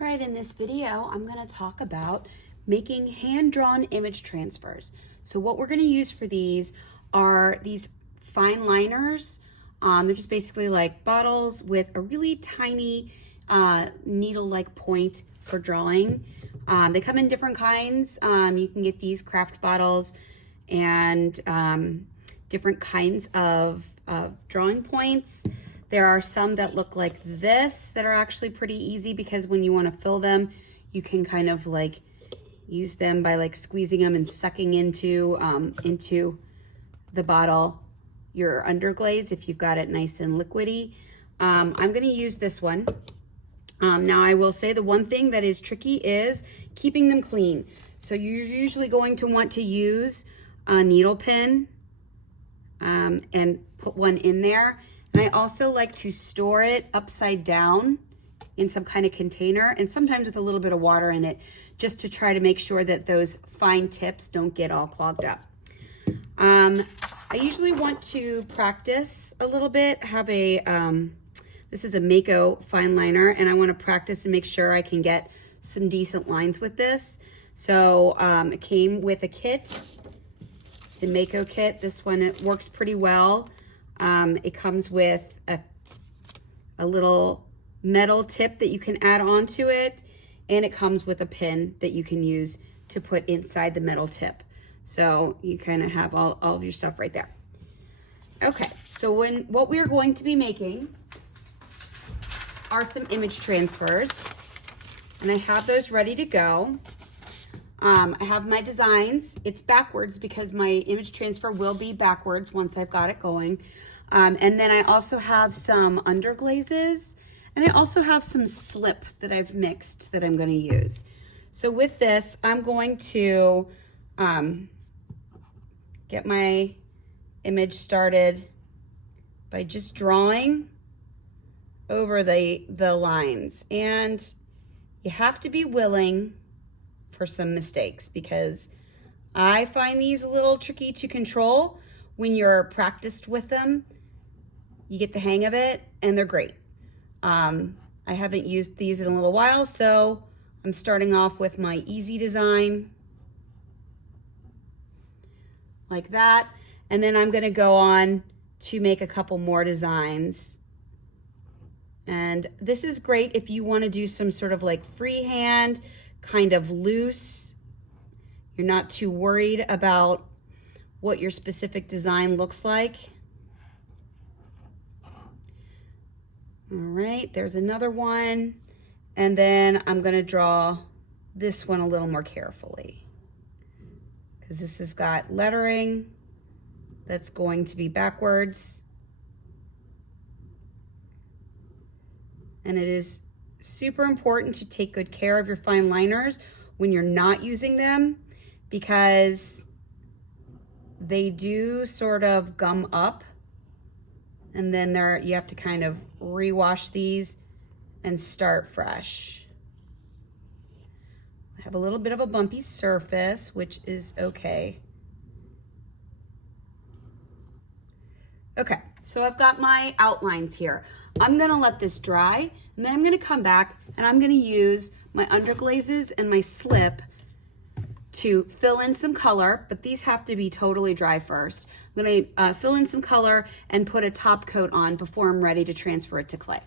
All right, in this video, I'm going to talk about making hand-drawn image transfers. So what we're going to use for these are these fine liners. They're just basically like bottles with a really tiny needle-like point for drawing. They come in different kinds. You can get these craft bottles and different kinds of drawing points. There are some that look like this that are actually pretty easy because when you want to fill them, you can kind of like use them by like squeezing them and sucking into the bottle your underglaze if you've got it nice and liquidy. I'm going to use this one. Now I will say the one thing that is tricky is keeping them clean. So you're usually going to want to use a needle pen and put one in there. And I also like to store it upside down in some kind of container and sometimes with a little bit of water in it, just to try to make sure that those fine tips don't get all clogged up. I usually want to practice a little bit, have a, this is a Mako fine liner, and I want to practice and make sure I can get some decent lines with this. So it came with a kit, the Mako kit. This one, it works pretty well. It comes with a little metal tip that you can add onto it, and it comes with a pin that you can use to put inside the metal tip. So you kind of have all of your stuff right there. Okay, so what we are going to be making are some image transfers, and I have those ready to go. I have my designs. It's backwards because my image transfer will be backwards once I've got it going. And then I also have some underglazes, and I also have some slip that I've mixed that I'm going to use. So with this, I'm going to get my image started by just drawing over the lines. And you have to be willing for some mistakes because I find these a little tricky to control. When you're practiced with them, you get the hang of it and they're great. I haven't used these in a little while, so I'm starting off with my easy design like that. And then I'm gonna go on to make a couple more designs. And this is great if you wanna do some sort of like freehand, kind of loose. You're not too worried about what your specific design looks like. All right, there's another one. And then I'm gonna draw this one a little more carefully because this has got lettering that's going to be backwards. And it is super important to take good care of your fine liners when you're not using them because they do sort of gum up, and then you have to kind of rewash these and start fresh. I have a little bit of a bumpy surface, which is okay. Okay, so I've got my outlines here. I'm gonna let this dry, and then I'm gonna come back and I'm gonna use my underglazes and my slip to fill in some color, but these have to be totally dry first. I'm gonna fill in some color and put a top coat on before I'm ready to transfer it to clay.